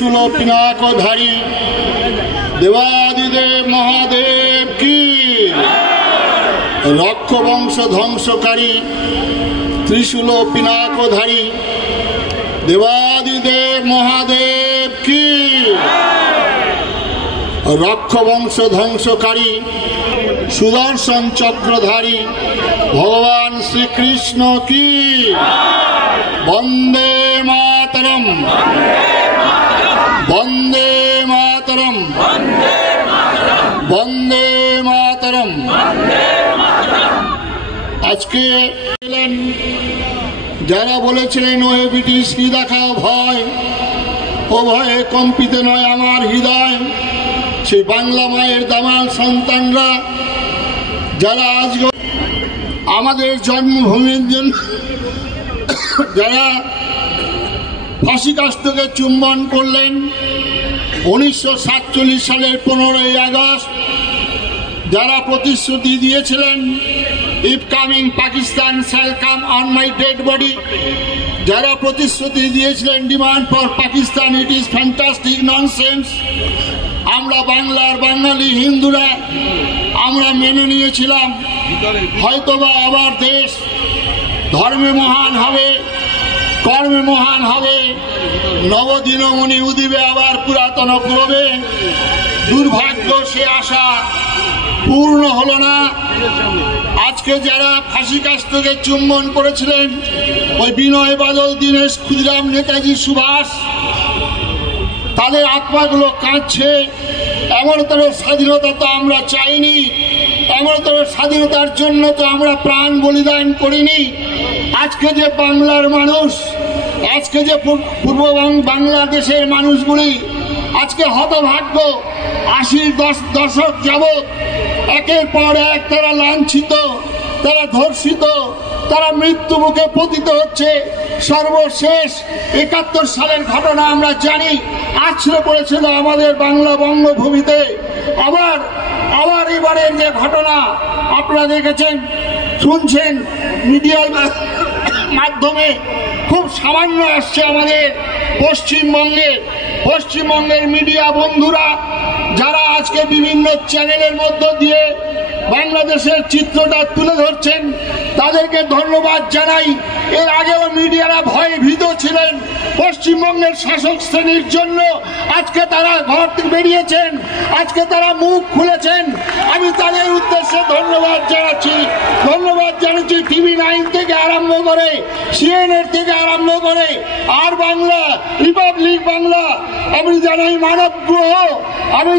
त्रिशूल पिनाकधारी देवादिदेव महादेव की रक्षवंश ध्वंसकारी त्रिशूल पिनाकधारी देवादिदेव महादेव की रक्षवंश ध्वंसकारी सुदर्शन चक्रधारी भगवान श्री कृष्ण की वंदे मातरम वंदे मातरम वंदे मातरम। आज के যারা বলেছিলেন ওহে ব্রিটিশ কি দেখাও ভয়, ও ভয়ে কম্পিত নয় আমার হৃদয়, সেই বাংলা মায়ের দামাল সন্তানরা যারা আজ আমাদের জন্মভূমির জন্য যারা ফাঁসি কাষ্ঠকে চুম্বন করলেন 1947 সালের 15ই আগস্ট, যারা প্রতিশ্রুতি দিয়েছিলেন if coming Pakistan shall come on my dead body, যারা প্রতিশ্রুতি দিয়েছিলেন demand for Pakistan it is fantastic nonsense, আমরা বাংলার বাঙালি হিন্দুরা আমরা মেনে নিয়েছিলাম হয়তোবা আবার দেশ ধর্মে মহান হবে, কর্মে মহান হবে, নবদিনমণি উদিবে আবার পুরাতন পূর্বে। দুর্ভাগ্য সে আশা পূর্ণ হলো না। আজকে যারা ফাঁসি কাষ্ঠকে চুম্বন করেছিলেন ওই বিনয় বাদল, দীনেশ ক্ষুদিরাম, নেতাজি সুভাষ, তাদের আত্মাগুলো কাঁদছে। এমনতর স্বাধীনতা তো আমরা চাইনি, এমনতর স্বাধীনতার জন্য তো আমরা প্রাণ বলিদান করিনি। আজকে যে বাংলার মানুষ, আজকে যে পূর্ব বাংলাদেশের মানুষগুলি আজকে হতভাগ্য, 80 দশক যাবৎ একের পর এক তারা লাঞ্ছিত, তারা ধর্ষিত, তারা মৃত্যু মুখে পতিত হচ্ছে। সর্বশেষ 71 সালের ঘটনা আমরা জানি, আছড়ে পড়েছিল আমাদের বাংলা বঙ্গভূমিতে। আবার এবারের যে ঘটনা আপনারা দেখেছেন, শুনছেন মিডিয়ার মাধ্যমে, খুব সামান্য আসছে আমাদের পশ্চিমবঙ্গের মিডিয়া বন্ধুরা যারা আজকে বিভিন্ন চ্যানেলের মধ্য দিয়ে বাংলাদেশের চিত্রটা তুলে ধরছেন, তাদেরকে ধন্যবাদ জানাই। এর আগেও মিডিয়ারা ভয়ে ভীত ছিলেন পশ্চিমবঙ্গের শাসক শ্রেণীর জন্য, আজকে তারা ঘর থেকে বেরিয়েছেন, আজকে তারা মুখ খুলেছেন। আমি তাদের উদ্দেশ্যে ধন্যবাদ জানাচ্ছি টিভি 9 থেকে আরম্ভ করে, CNN থেকে আরম্ভ করে, আর বাংলা, রিপাবলিক বাংলা, আমি জানাই মানব গ্রহ, আমি